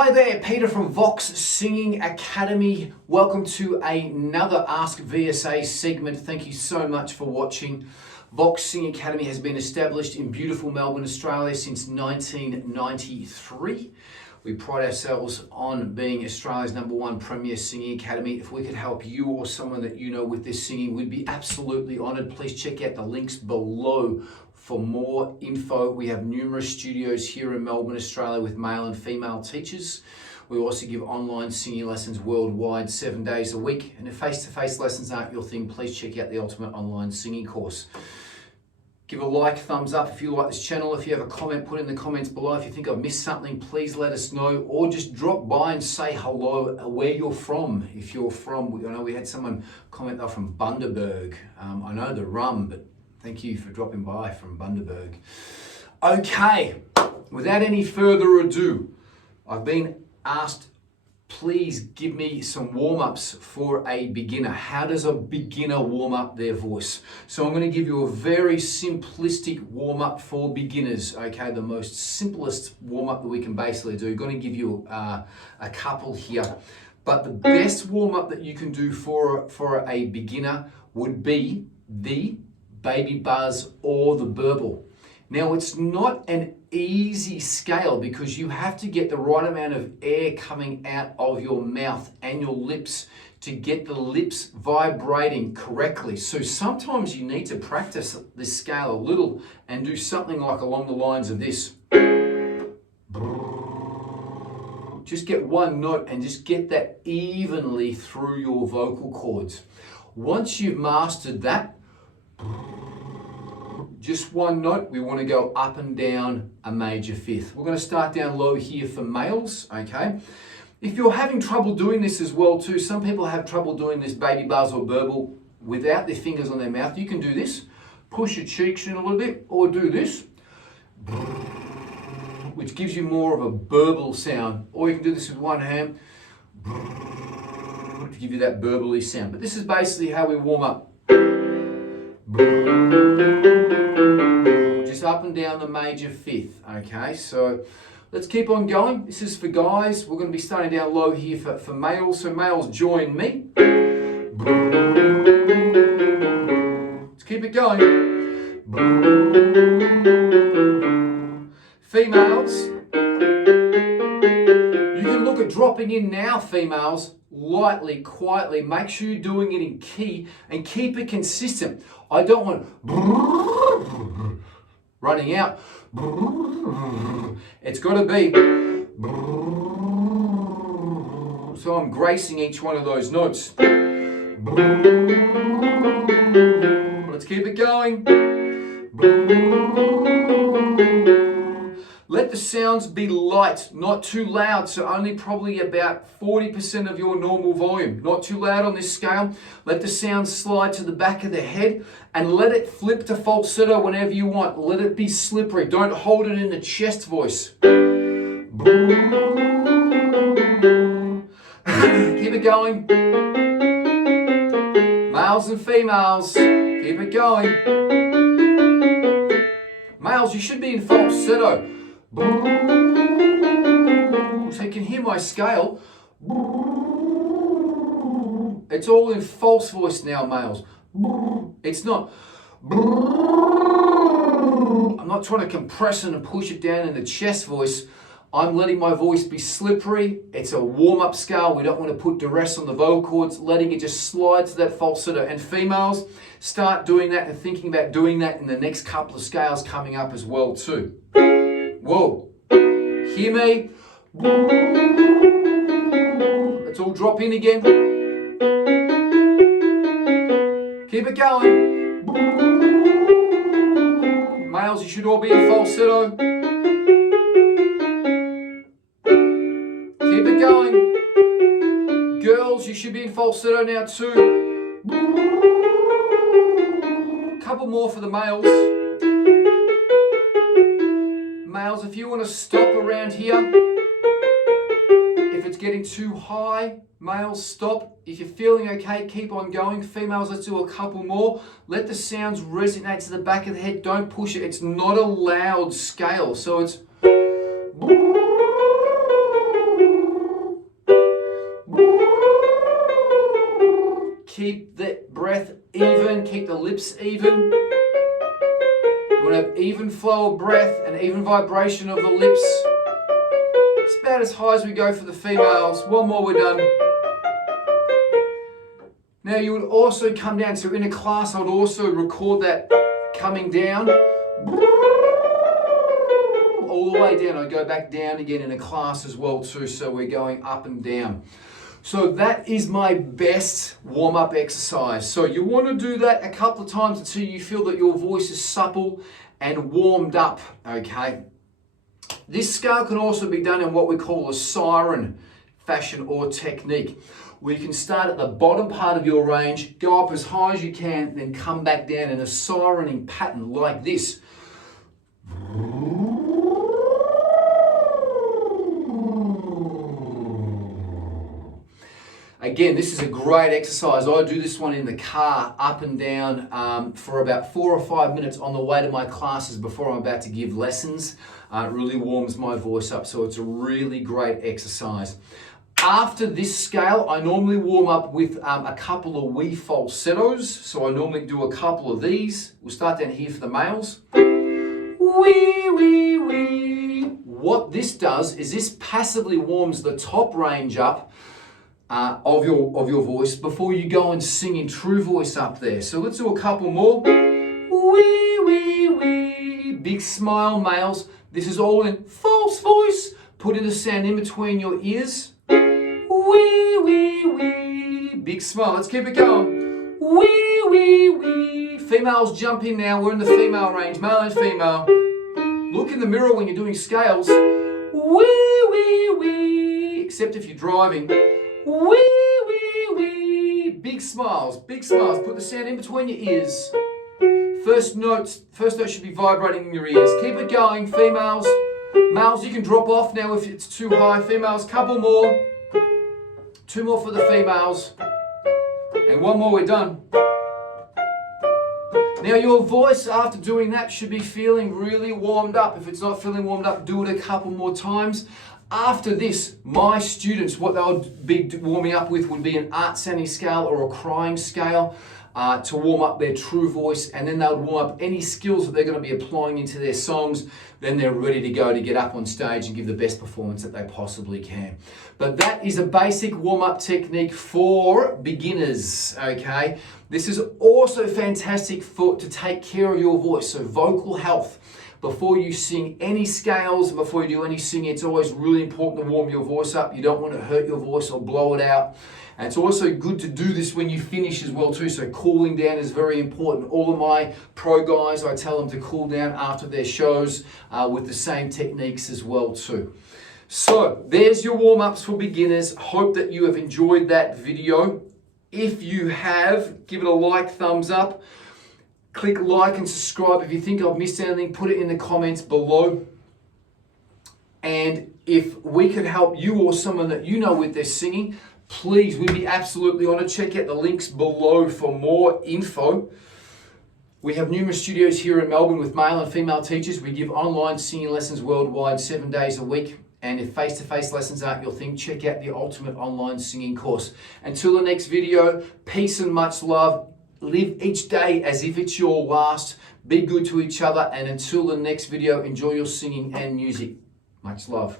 Hi there, Peter from Vox Singing Academy. Welcome to another Ask VSA segment. Thank you so much for watching. Vox Singing Academy has been established in beautiful Melbourne, Australia since 1993. We pride ourselves on being Australia's #1 premier singing academy. If we could help you or someone that you know with this singing, we'd be absolutely honoured. Please check out the links below for more info. We have numerous studios here in Melbourne, Australia with male and female teachers. We also give online singing lessons worldwide 7 days a week. And if face-to-face lessons aren't your thing, please check out the Ultimate Online Singing Course. Give a like, thumbs up if you like this channel. If you have a comment, put in the comments below. If you think I've missed something, please let us know. Or just drop by and say hello, where you're from. If you're from, I know we had someone comment they're from Bundaberg. I know the rum, but thank you for dropping by from Bundaberg. Okay, without any further ado, I've been asked, please give me some warm-ups for a beginner. How does a beginner warm up their voice? So I'm going to give you a very simplistic warm-up for beginners, okay? The most simplest warm-up that we can basically do. I'm going to give you a couple here. But the best warm-up that you can do for a beginner would be the baby buzz or the burble. Now, it's not an easy scale because you have to get the right amount of air coming out of your mouth and your lips to get the lips vibrating correctly. So sometimes you need to practice this scale a little and do something like along the lines of this. Just get one note and just get that evenly through your vocal cords. Once you've mastered that, just one note, we want to go up and down a major fifth. We're going to start down low here for males, okay? If you're having trouble doing this as well too, some people have trouble doing this baby buzz or burble without their fingers on their mouth. You can do this, push your cheeks in a little bit, or do this, which gives you more of a burble sound. Or you can do this with one hand, to give you that burbly sound. But this is basically how we warm up. Just up and down the major fifth, okay? So let's keep on going. This is for guys. We're going to be starting down low here for males. So males, join me. Let's keep it going. Females, you can look at dropping in now, females. Lightly, quietly, make sure you're doing it in key and keep it consistent. I don't want running out. It's got to be. So I'm gracing each one of those notes. Let's keep it going. Let the sounds be light, not too loud, so only probably about 40% of your normal volume. Not too loud on this scale. Let the sound slide to the back of the head and let it flip to falsetto whenever you want. Let it be slippery. Don't hold it in the chest voice. Keep it going. Males and females, keep it going. Males, you should be in falsetto. So you can hear my scale. It's all in false voice now, males. It's not. I'm not trying to compress it and push it down in the chest voice. I'm letting my voice be slippery. It's a warm-up scale. We don't want to put duress on the vocal cords, letting it just slide to that falsetto. And females, start doing that and thinking about doing that in the next couple of scales coming up as well too. Whoa, hear me? Let's all drop in again. Keep it going. Males, you should all be in falsetto. Keep it going. Girls, you should be in falsetto now too. Couple more for the males. Males, if you want to stop around here, if it's getting too high, males, stop. If you're feeling okay, keep on going. Females, let's do a couple more. Let the sounds resonate to the back of the head. Don't push it. It's not a loud scale, so it's keep the breath even, keep the lips even. You want to have even flow of breath and even vibration of the lips. It's about as high as we go for the females. One more, we're done. Now you would also come down, so in a class I would also record that coming down. All the way down, I'd go back down again in a class as well too, so we're going up and down. So that is my best warm-up exercise. So you want to do that a couple of times until you feel that your voice is supple and warmed up, okay? This scale can also be done in what we call a siren fashion or technique, where you can start at the bottom part of your range, go up as high as you can, then come back down in a sirening pattern like this. Again, this is a great exercise. I do this one in the car, up and down, for about 4 or 5 minutes on the way to my classes before I'm about to give lessons. It really warms my voice up, so it's a really great exercise. After this scale, I normally warm up with a couple of wee falsettos. So I normally do a couple of these. We'll start down here for the males. Wee, wee, wee. What this does is this passively warms the top range up of your voice before you go and sing in true voice up there. So let's do a couple more. Wee, wee, wee. Big smile, males. This is all in false voice. Putting the sound in between your ears. Wee, wee, wee. Big smile. Let's keep it going. Wee, wee, wee. Females jump in now. We're in the female range, male and female. Look in the mirror when you're doing scales. Wee, wee, wee. Except if you're driving. Wee, wee, wee. Big smiles, big smiles. Put the sound in between your ears. First note should be vibrating in your ears. Keep it going, females. Males, you can drop off now if it's too high. Females, couple more. 2 more for the females. And 1 more, we're done. Now your voice after doing that should be feeling really warmed up. If it's not feeling warmed up, do it a couple more times. After this, my students, what they'll be warming up with would be an art sounding scale or a crying scale to warm up their true voice, and then they'll warm up any skills that they're going to be applying into their songs. Then they're ready to go to get up on stage and give the best performance that they possibly can. But that is a basic warm-up technique for beginners, okay? This is also fantastic to take care of your voice, so vocal health. Before you sing any scales, before you do any singing, it's always really important to warm your voice up. You don't want to hurt your voice or blow it out. And it's also good to do this when you finish as well too. So cooling down is very important. All of my pro guys, I tell them to cool down after their shows with the same techniques as well too. So there's your warm-ups for beginners. Hope that you have enjoyed that video. If you have, give it a like, thumbs up. Click like and subscribe. If you think I've missed anything, put it in the comments below. And if we can help you or someone that you know with their singing, please, we'd be absolutely honored. Check out the links below for more info. We have numerous studios here in Melbourne with male and female teachers. We give online singing lessons worldwide 7 days a week. And if face-to-face lessons aren't your thing, check out the Ultimate Online Singing Course. Until the next video, peace and much love. Live each day as if it's your last. Be good to each other. And until the next video, enjoy your singing and music. Much love.